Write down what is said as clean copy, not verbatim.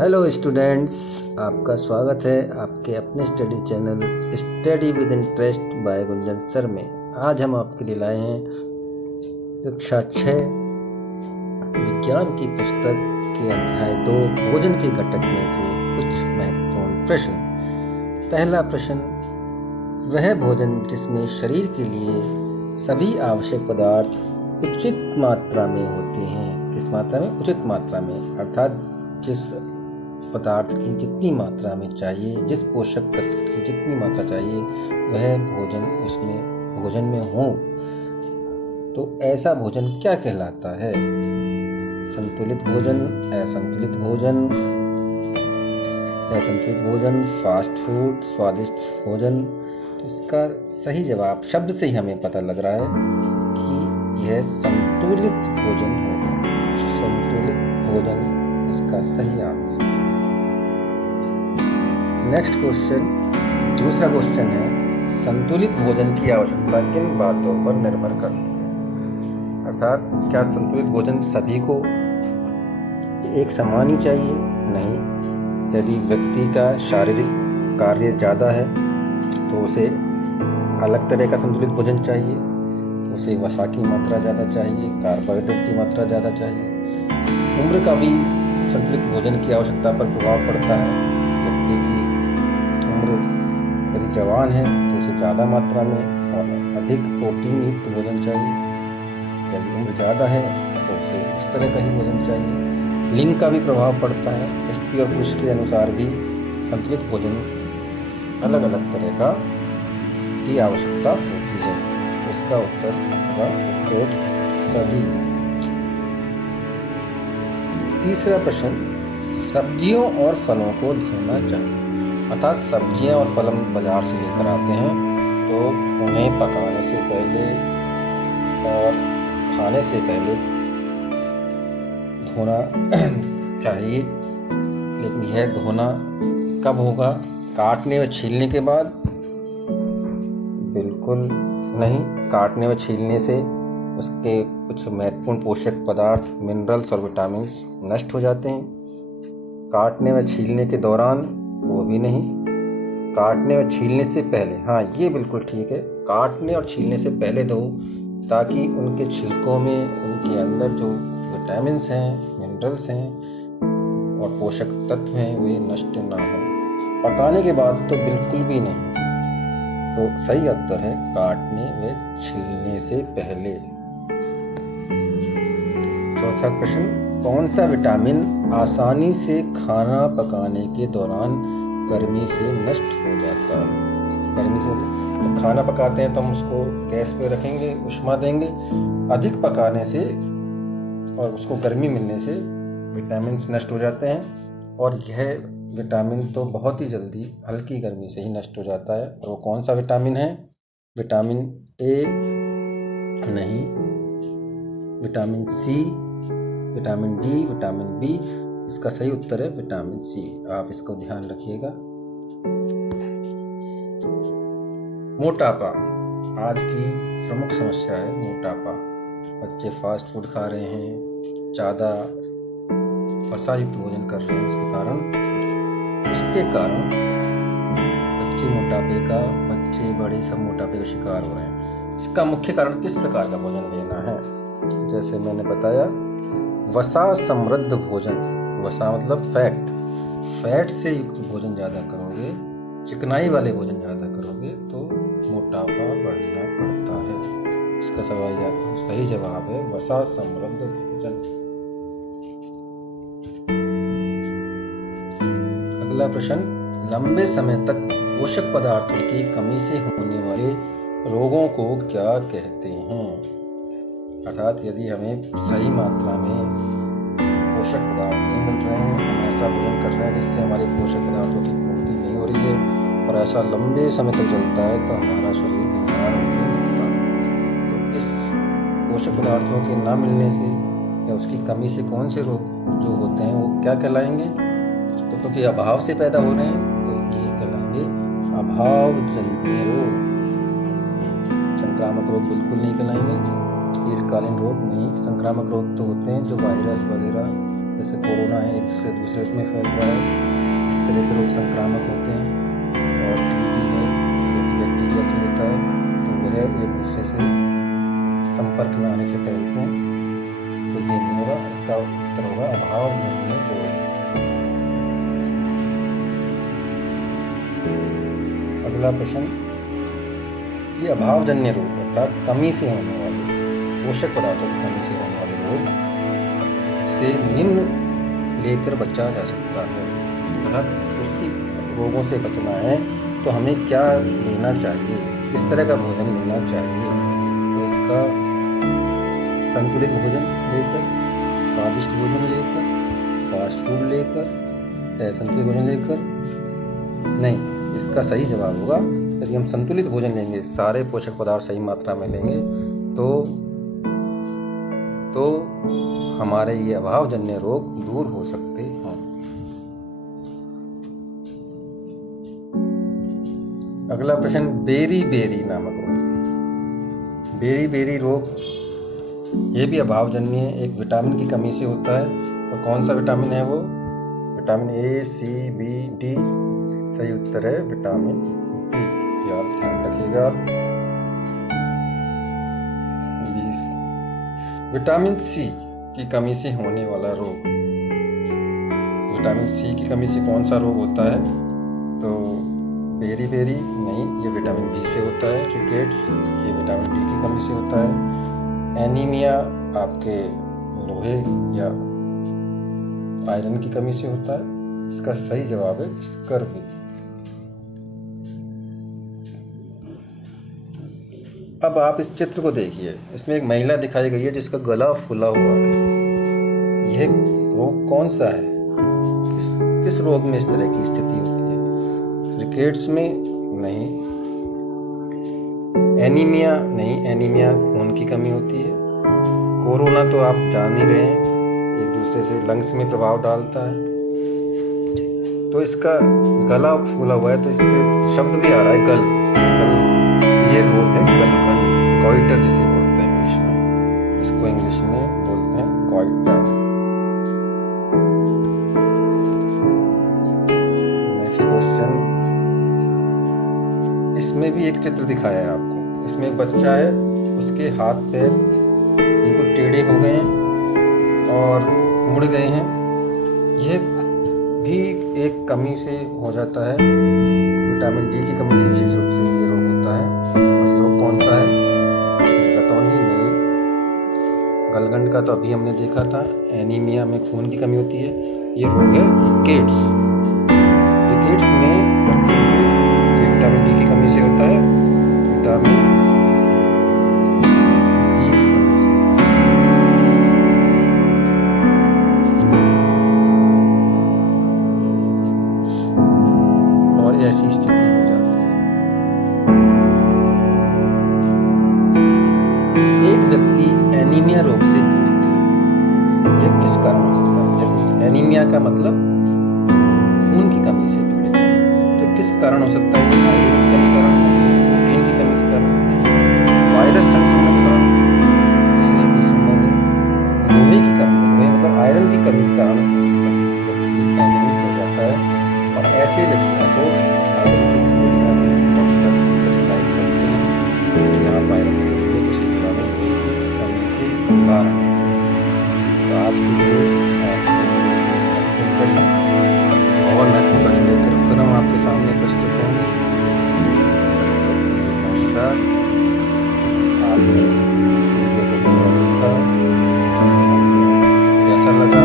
Hello students, आपका स्वागत है आपके अपने study channel study with interest by Gunjan sir में। आज हम आपके लिए लाए हैं कक्षा 6 विज्ञान की पुस्तक के अध्याय 2 भोजन के घटक में से कुछ महत्वपूर्ण प्रश्न। पहला प्रश्न, वह भोजन जिसमें शरीर के लिए सभी आवश्यक पदार्थ उचित मात्रा में होते हैं। किस मात्रा में? उचित मात्रा में, अर्थात जिस पदार्थ की जितनी मात्रा में चाहिए, जिस पोषक तत्व की जितनी मात्रा चाहिए वह भोजन उसमें भोजन में हो, तो ऐसा भोजन क्या कहलाता है? संतुलित भोजन, असंतुलित भोजन, असंतुलित भोजन, फास्ट फूड, स्वादिष्ट भोजन। तो इसका सही जवाब शब्द से ही हमें पता लग रहा है कि यह संतुलित भोजन होगा। संतुलित भोजन इसका सही आंसर। नेक्स्ट क्वेश्चन, दूसरा क्वेश्चन है, संतुलित भोजन की आवश्यकता किन बातों पर निर्भर करती है? अर्थात क्या संतुलित भोजन सभी को एक समान ही चाहिए? नहीं। यदि व्यक्ति का शारीरिक कार्य ज़्यादा है तो उसे अलग तरह का संतुलित भोजन चाहिए, उसे वसा की मात्रा ज़्यादा चाहिए, कार्बोहाइड्रेट की मात्रा ज़्यादा चाहिए। उम्र का भी संतुलित भोजन की आवश्यकता पर प्रभाव पड़ता है। व्यक्ति की उम्र यदि जवान है तो उसे ज़्यादा मात्रा में और अधिक प्रोटीन युक्त भोजन चाहिए। यदि उम्र ज़्यादा है तो उसे उस तरह का ही भोजन चाहिए। लिंग का भी प्रभाव पड़ता है। स्त्री और पुरुष के अनुसार भी संतुलित भोजन अलग अलग तरह का की आवश्यकता होती है। तो इसका उत्तर होगा उपरोक्त सभी। तीसरा प्रश्न, सब्जियों और फलों को धोना चाहिए। अर्थात सब्जियां और फल हम बाजार से लेकर आते हैं तो उन्हें पकाने से पहले और खाने से पहले धोना चाहिए। लेकिन यह धोना कब होगा? काटने व छीलने के बाद? बिल्कुल नहीं। काटने व छीलने से उसके कुछ महत्वपूर्ण पोषक पदार्थ, मिनरल्स और विटामिन्स नष्ट हो जाते हैं। काटने व छीलने के दौरान वो भी नहीं। काटने और छीलने से पहले, हाँ ये बिल्कुल ठीक है, काटने और छीलने से पहले दो, ताकि उनके छिलकों में उनके अंदर जो विटामिन्स हैं, मिनरल्स हैं और पोषक तत्व हैं वे नष्ट ना हो। पकाने के बाद तो बिल्कुल भी नहीं। तो सही उत्तर है काटने व छीलने से पहले। चौथा प्रश्न, कौन सा विटामिन आसानी से खाना पकाने के दौरान गर्मी से नष्ट हो जाता है? गर्मी से तो खाना पकाते हैं तो हम उसको गैस पे रखेंगे, उष्मा देंगे। अधिक पकाने से और उसको गर्मी मिलने से विटामिन्स नष्ट हो जाते हैं, और यह विटामिन तो बहुत ही जल्दी हल्की गर्मी से ही नष्ट हो जाता है। और वो कौन सा विटामिन है? विटामिन ए नहीं, vitamin C, vitamin D, vitamin B. इसका सही उत्तर है विटामिन सी। आप इसको ध्यान रखिएगा। मोटापा आज की प्रमुख समस्या है। मोटापा, बच्चे फास्ट फूड खा रहे हैं, ज़्यादा वसायुक्त भोजन कर रहे हैं, इसके कारण बच्चे बड़े सब मोटापे का शिकार हो रहे हैं। इसका मुख्य कारण किस प्रकार का भोजन लेना है? जैसे मैंने बताया, वसा समृद्ध भोजन, वसा मतलब फैट से युक्त भोजन ज़्यादा करोगे, चिकनाई वाले भोजन ज़्यादा करोगे तो मोटापा बढ़ना पड़ता है। इसका सही जवाब है वसा समृद्ध भोजन। अगला प्रश्न, लंबे समय तक पोषक पदार्थों की कमी से होने वाले रोगों को क्या कहते हैं? अर्थात यदि हमें सही मात्रा में पोषक पदार्थ नहीं मिल रहे हैं, हम ऐसा भोजन कर रहे हैं जिससे हमारे पोषक पदार्थों की पूर्ति नहीं हो रही है और ऐसा लंबे समय तक चलता है तो हमारा शरीर बीमार होने लगता है। तो इस पोषक पदार्थों के ना मिलने से या उसकी कमी से कौन से रोग जो होते हैं वो क्या कहलाएंगे? तो क्योंकि अभाव से पैदा हो रहे हैं तो ये कहलाएंगे अभावजन्य रोग। संक्रामक रोग बिल्कुल नहीं कहलाएंगे। दीर्घकालीन रोग नहीं, संक्रामक रोग तो होते हैं जो वायरस वगैरह जैसे कोरोना है, एक से दूसरे में फैल रहा है, इस तरह के रोग संक्रामक होते हैं। और टीबी है जो कि बैक्टीरिया से होता है, तो वह एक दूसरे से संपर्क में आने से फैलते हैं। तो ये नहीं होगा, इसका उत्तर होगा अभावजन्य रोग। अगला प्रश्न, ये अभावजन्य रोग अर्थात कमी से होने वाले पोषक पदार्थों की कमी से होने वाले रोग से निम्न लेकर बचा जा सकता है। अर्थात उसकी रोगों से बचना है तो हमें क्या लेना चाहिए, किस तरह का भोजन लेना चाहिए। तो इसका संतुलित भोजन लेकर, स्वादिष्ट भोजन लेकर, फास्ट फूड लेकर, संतुलित भोजन लेकर नहीं, इसका सही जवाब होगा यदि हम संतुलित भोजन लेंगे, सारे पोषक पदार्थ सही मात्रा में लेंगे तो हमारे ये अभावजन्य रोग दूर हो सकते हैं। अगला प्रश्न, बेरी-बेरी नामक रोग। बेरी-बेरी रोग ये भी अभावजन्य है, एक विटामिन की कमी से होता है। और कौन सा विटामिन है वो? Vitamin A, C, B, D. सही उत्तर है विटामिन बी, आप ध्यान रखिएगा। 20 विटामिन सी की कमी से होने वाला रोग। विटामिन सी की कमी से कौन सा रोग होता है? तो बेरी-बेरी नहीं, ये विटामिन बी से होता है। रिकेट्स ये विटामिन डी की कमी से होता है। एनीमिया आपके लोहे या आयरन की कमी से होता है। इसका सही जवाब है स्कर्वी। अब आप इस चित्र को देखिए, इसमें एक महिला दिखाई गई है जिसका गला फूला हुआ है। यह रोग कौन सा है? किस रोग में इस तरह की स्थिति होती है? रिकेट्स में नहीं, एनीमिया नहीं, एनीमिया खून की कमी होती है। कोरोना तो आप जान ही रहे हैं, एक दूसरे से लंग्स में प्रभाव डालता है। तो इसका गला फूला हुआ है, तो इसके शब्द भी आ रहा है गल। ये रोग है गलगन, गॉइटर जिसे बोलते हैं इंग्लिश में। इसको इंग्लिश में बोलते हैं गॉइटर। नेक्स्ट क्वेश्चन, इसमें भी एक चित्र दिखाया है आपको। इसमें एक बच्चा है, उसके हाथ पैर बिल्कुल टेढ़े हो गए हैं और मुड़ गए हैं। यह भी एक कमी से हो जाता है, विटामिन डी की कमी से विशेष रूप से ये रोग होता है। और ये रोग कौन सा है? रतौंधी नहीं, गलगंड का तो अभी हमने देखा था। एनीमिया में खून की कमी होती है। ये रोग है रिकेट्स। रिकेट्स में ये विटामिन डी की कमी से होता है, विटामिन डी की कमी से। और ऐसी स्थिति हो जाती है। एक व्यक्ति एनीमिया रोग से पीड़ित है, यह किस कारण हो सकता है? यदि एनीमिया का मतलब खून की कमी से पीड़ित है, तो किस कारण हो सकता है? आयरन की कमी कारण नहीं, प्रोटीन की कमी के कारण नहीं, वायरस संक्रमण के कारण, इसलिए भी संभव है। लोहे की कमी, लोहे मतलब आयरन की कमी के कारण व्यक्ति एनीमिक हो जाता है। और ऐसे व्यक्तियों को आयरन की गोलियां भी डॉक्टर प्रिस्क्राइब करते हैं कि आप आयरन की गोली तो सही जवाब है लोहे की कमी के कारण। तो आज की जो प्रश्न और महत्वपूर्ण प्रश्न लेकर फिर हम आपके सामने प्रस्तुत होंगे। नमस्कार। आपने वीडियो को पूरा देखा, कैसा लगा